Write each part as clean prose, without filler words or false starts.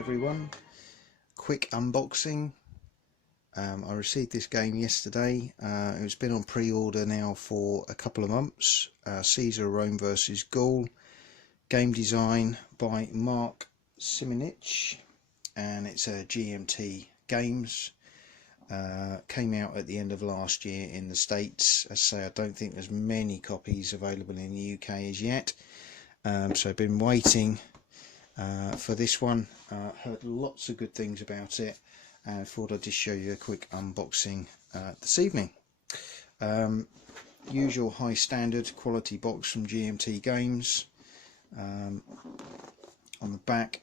everyone, quick unboxing. I received this game yesterday. It's been on pre-order now for a couple of months. Caesar Rome vs Gaul, game design by Mark Simonich, and it's a GMT games. Came out at the end of last year in the States. As I say, I don't think there's many copies available in the UK as yet, so I've been waiting for this one. Heard lots of good things about it, and thought I'd just show you a quick unboxing this evening. Usual high standard quality box from GMT Games. On the back,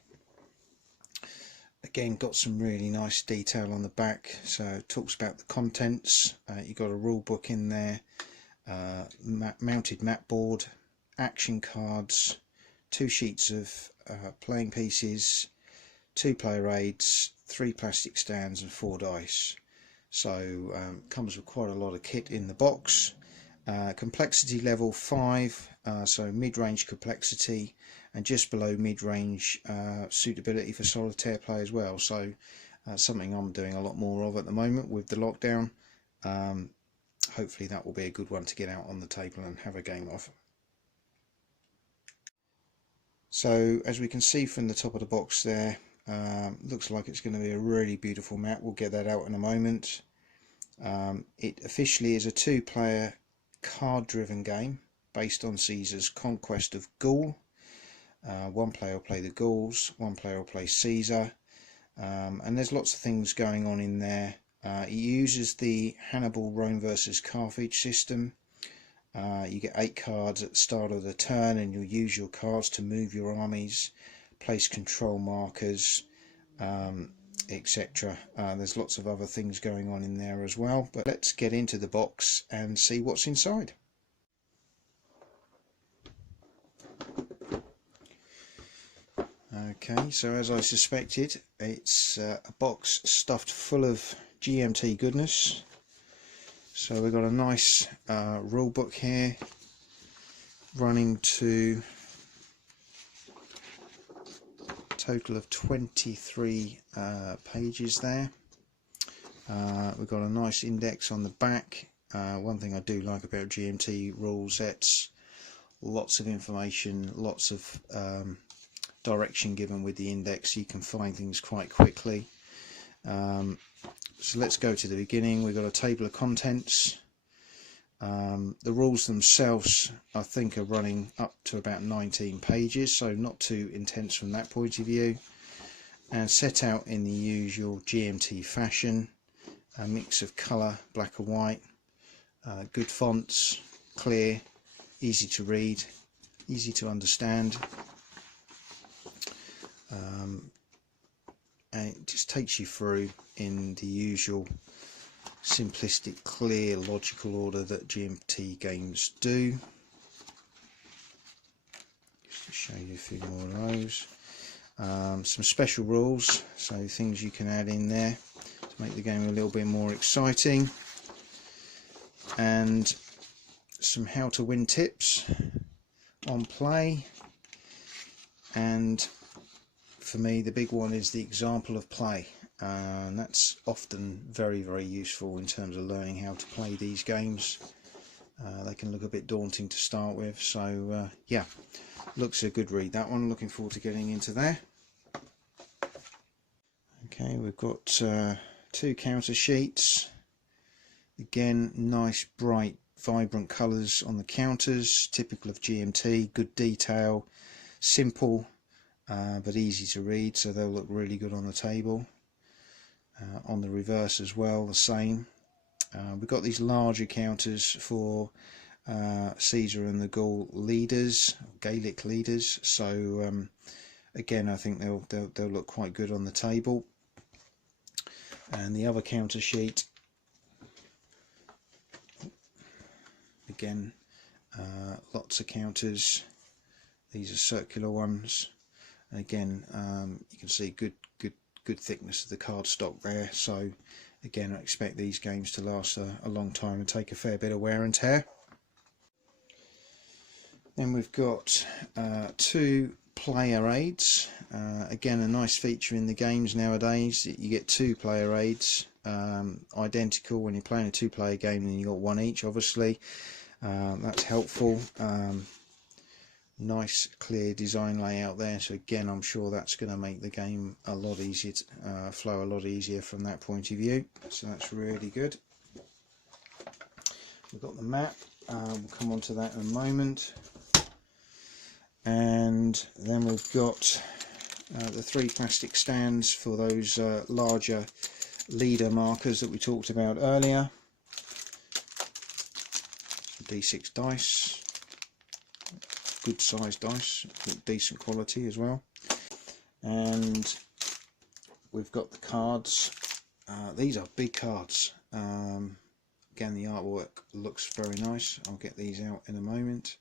again, got some really nice detail on the back. So it talks about the contents. You've got a rule book in there, mounted map board, action cards, 2 sheets of playing pieces, 2 player aids, 3 plastic stands and 4 dice. So comes with quite a lot of kit in the box. Complexity level 5, so mid-range complexity, and just below mid-range suitability for solitaire play as well. So something I'm doing a lot more of at the moment with the lockdown. Hopefully that will be a good one to get out on the table and have a game of. So as we can see from the top of the box there, looks like it's going to be a really beautiful map. We'll get that out in a moment. It officially is a 2-player card driven game based on Caesar's conquest of Gaul. 1 player will play the Gauls, 1 player will play Caesar, and there's lots of things going on in there. It uses the Hannibal Rome versus Carthage system. You get 8 cards at the start of the turn, and you'll use your cards to move your armies, place control markers, etc. There's lots of other things going on in there as well, but let's get into the box and see what's inside. Okay, so as I suspected, it's a box stuffed full of GMT goodness. So we've got a nice rule book here, running to a total of 23 pages there. We've got a nice index on the back. One thing I do like about GMT rule sets, lots of information, lots of direction given with the index. You can find things quite quickly. So let's go to the beginning. We've got a table of contents. The rules themselves, I think, are running up to about 19 pages, so not too intense from that point of view, and set out in the usual GMT fashion. A mix of colour, black and white, good fonts, clear, easy to read, easy to understand. And it just takes you through in the usual simplistic, clear, logical order that GMT games do. Just to show you a few more of those. Some special rules, so things you can add in there to make the game a little bit more exciting, and some how to win tips on play. And for me, the big one is the example of play, and that's often very useful in terms of learning how to play these games. They can look a bit daunting to start with, so yeah, looks a good read, that one. Looking forward to getting into there. Okay, we've got 2 counter sheets. Again, nice bright vibrant colours on the counters, typical of GMT. Good detail, simple but easy to read, so they'll look really good on the table. On the reverse as well, the same. We've got these larger counters for Caesar and the Gaul leaders, Gaelic leaders, so again, I think they'll look quite good on the table. And the other counter sheet, again, lots of counters. These are circular ones. Again, you can see good thickness of the card stock there, so again, I expect these games to last a long time and take a fair bit of wear and tear. Then we've got 2 player aids. Again, a nice feature in the games nowadays, you get 2 player aids, identical when you're playing a 2-player game, and you got 1 each obviously. That's helpful. Nice clear design layout there, so again I'm sure that's going to make the game a lot easier to flow a lot easier from that point of view, so that's really good. We've got the map, we'll come on to that in a moment, and then we've got the 3 plastic stands for those larger leader markers that we talked about earlier. D6 dice, good sized dice, decent quality as well. And we've got the cards. These are big cards. Again, the artwork looks very nice. I'll get these out in a moment.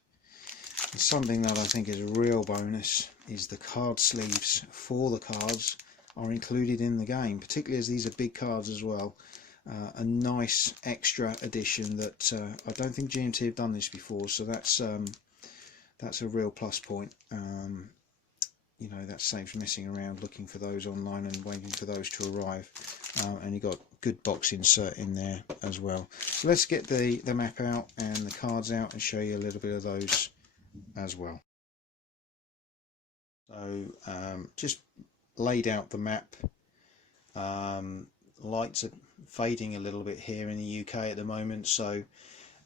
And something that I think is a real bonus is the card sleeves for the cards are included in the game, particularly as these are big cards as well. A nice extra addition that I don't think GMT have done this before, so that's a real plus point. You know, that saves messing around looking for those online and waiting for those to arrive. And you've got good box insert in there as well. So let's get the map out and the cards out and show you a little bit of those as well. So just laid out the map. Lights are fading a little bit here in the UK at the moment, so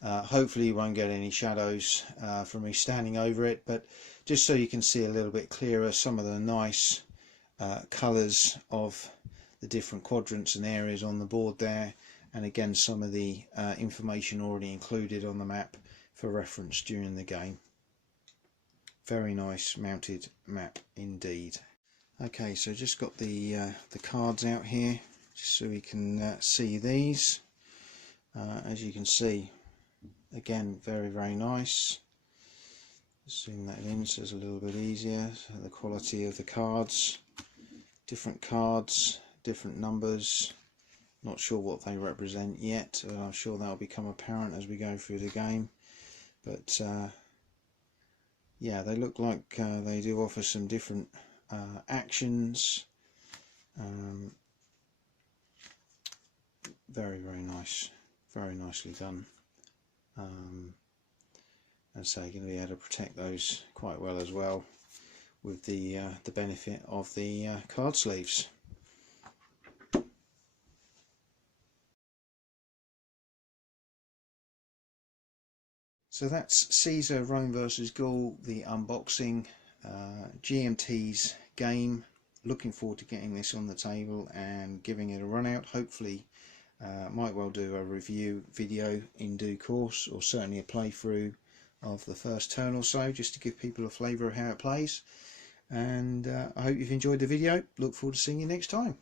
hopefully you won't get any shadows from me standing over it, but just so you can see a little bit clearer some of the nice colours of the different quadrants and areas on the board there, and again some of the information already included on the map for reference during the game. Very nice mounted map indeed. Okay, so just got the cards out here just so we can see these. As you can see, again, very nice. Zoom that in so it's a little bit easier. So the quality of the cards, different numbers. Not sure what they represent yet. I'm sure that'll become apparent as we go through the game. But yeah, they look like they do offer some different actions. Very nice, very nicely done. And so you're going to be able to protect those quite well as well with the benefit of the card sleeves. So that's Caesar Rome versus Gaul, the unboxing, GMT's game. Looking forward to getting this on the table and giving it a run out. Hopefully might well do a review video in due course, or certainly a playthrough of the first turn or so, just to give people a flavour of how it plays. And I hope you've enjoyed the video. Look forward to seeing you next time.